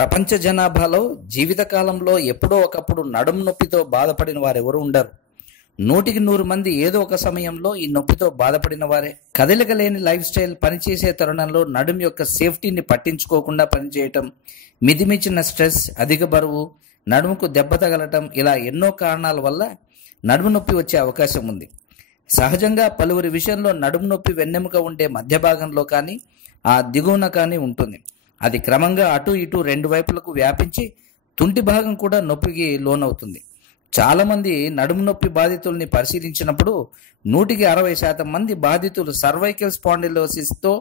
ప్రపంచ జనాభాలో జీవితకాలంలో ఎప్పుడో ఒకప్పుడు నడుము నొప్పితో బాధపడిన వారెవరు ఉండరు. నూటికి నూరు మంది ఏదో ఒక సమయంలో ఈ నొప్పితో బాధపడిన వారే. కదలిక లేని లైఫ్ స్టైల్ పనిచేసే తరుణంలో నడుం యొక్క సేఫ్టీని పట్టించుకోకుండా పనిచేయటం మితిమించిన స్ట్రెస్ అధిక బరువు నడుముకు దెబ్బ తగలటం ఇలా ఎన్నో కారణాల వల్ల నడుము నొప్పి వచ్చే అవకాశం ఉంది. సహజంగా పలువురి విషయంలో నడుము నొప్పి వెన్నెముక ఉండే మధ్య భాగంలో కానీ ఆ దిగువన కానీ ఉంటుంది. అది క్రమంగా అటు ఇటు రెండు వైపులకు వ్యాపించి తుంటి భాగం కూడా నొప్పికి లోనవుతుంది. చాలామంది నడుము నొప్పి బాధితుల్ని పరిశీలించినప్పుడు నూటికి అరవై శాతం మంది బాధితులు సర్వైకల్ స్పాండిలోసిస్తో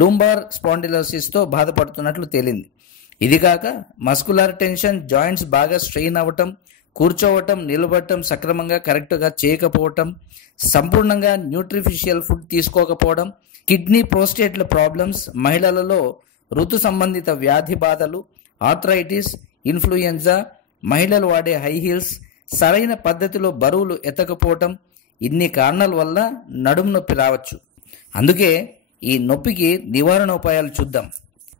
లూంబార్ స్పాండిలోసిస్తో బాధపడుతున్నట్లు తేలింది. ఇది కాక మస్కులర్ టెన్షన్ జాయింట్స్ బాగా స్ట్రెయిన్ అవ్వటం కూర్చోవటం నిలబడటం సక్రమంగా కరెక్ట్గా చేయకపోవటం సంపూర్ణంగా న్యూట్రిఫిషియల్ ఫుడ్ తీసుకోకపోవడం కిడ్నీ ప్రోస్టేట్ల ప్రాబ్లమ్స్ మహిళలలో ఋతు సంబంధిత వ్యాధి బాధలు ఆర్థరైటిస్ ఇన్ఫ్లుయెంజా మహిళలు వాడే హై హీల్స్ సరైన పద్ధతిలో బరువులు ఎత్తకపోవటం ఇన్ని కారణాల వల్ల నడుము నొప్పి రావచ్చు. అందుకే ఈ నొప్పికి నివారణ ఉపాయాలు చూద్దాం.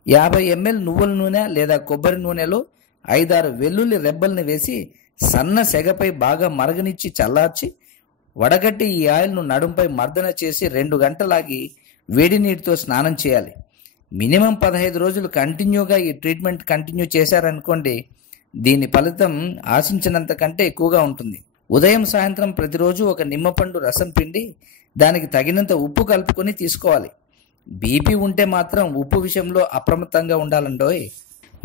యాభై ఎంఎల్ నువ్వుల నూనె లేదా కొబ్బరి నూనెలో ఐదారు వెల్లుల్లి రెబ్బల్ని వేసి సన్న సెగపై బాగా మరగనిచ్చి చల్లార్చి వడగట్టి ఈ ఆయిల్ను నడుంపై మర్దన చేసి రెండు గంటలాగి వేడి నీటితో స్నానం చేయాలి. మినిమం పదహైదు రోజులు కంటిన్యూగా ఈ ట్రీట్మెంట్ కంటిన్యూ చేశారనుకోండి దీని ఫలితం ఆశించినంత కంటే ఎక్కువగా ఉంటుంది. ఉదయం సాయంత్రం ప్రతిరోజు ఒక నిమ్మపండు రసం పిండి దానికి తగినంత ఉప్పు కలుపుకొని తీసుకోవాలి. బీపీ ఉంటే మాత్రం ఉప్పు విషయంలో అప్రమత్తంగా ఉండాలండోయ్.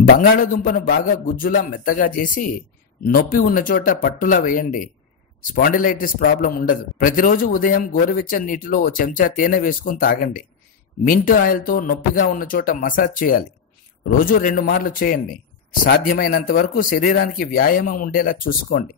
బంగాళాదుంపను బాగా గుజ్జులా మెత్తగా చేసి నొప్పి ఉన్న చోట పట్టులా వేయండి. స్పాండిలైటిస్ ప్రాబ్లం ఉండదు. ప్రతిరోజు ఉదయం గోరువెచ్చని నీటిలో ఓ చెంచా తేనె వేసుకుని తాగండి. మింట్ ఆయిల్తో నొప్పిగా ఉన్న చోట మసాజ్ చేయాలి. రోజు రెండు మార్లు చేయండి. సాధ్యమైనంత వరకు శరీరానికి వ్యాయామం ఉండేలా చూసుకోండి.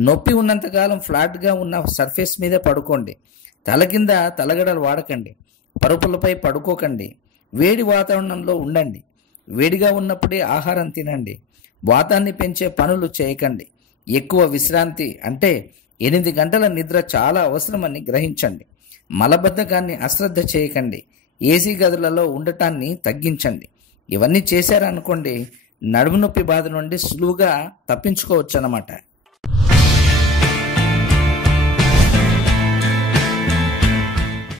నొప్పి ఉన్నంతకాలం ఫ్లాట్గా ఉన్న సర్ఫేస్ మీదే పడుకోండి. తల కింద తలగడలు వాడకండి. పరుపులపై పడుకోకండి. వేడి వాతావరణంలో ఉండండి. వేడిగా ఉన్నప్పుడే ఆహారం తినండి. వాతాన్ని పెంచే పనులు చేయకండి. ఎక్కువ విశ్రాంతి అంటే ఎనిమిది గంటల నిద్ర చాలా అవసరమని గ్రహించండి. మలబద్ధకాన్ని అశ్రద్ధ చేయకండి. ఏసీ గదులలో ఉండటాన్ని తగ్గించండి. ఇవన్నీ చేశారనుకోండి నడుము నొప్పి బాధ నుండి సులువుగా తప్పించుకోవచ్చు అన్నమాట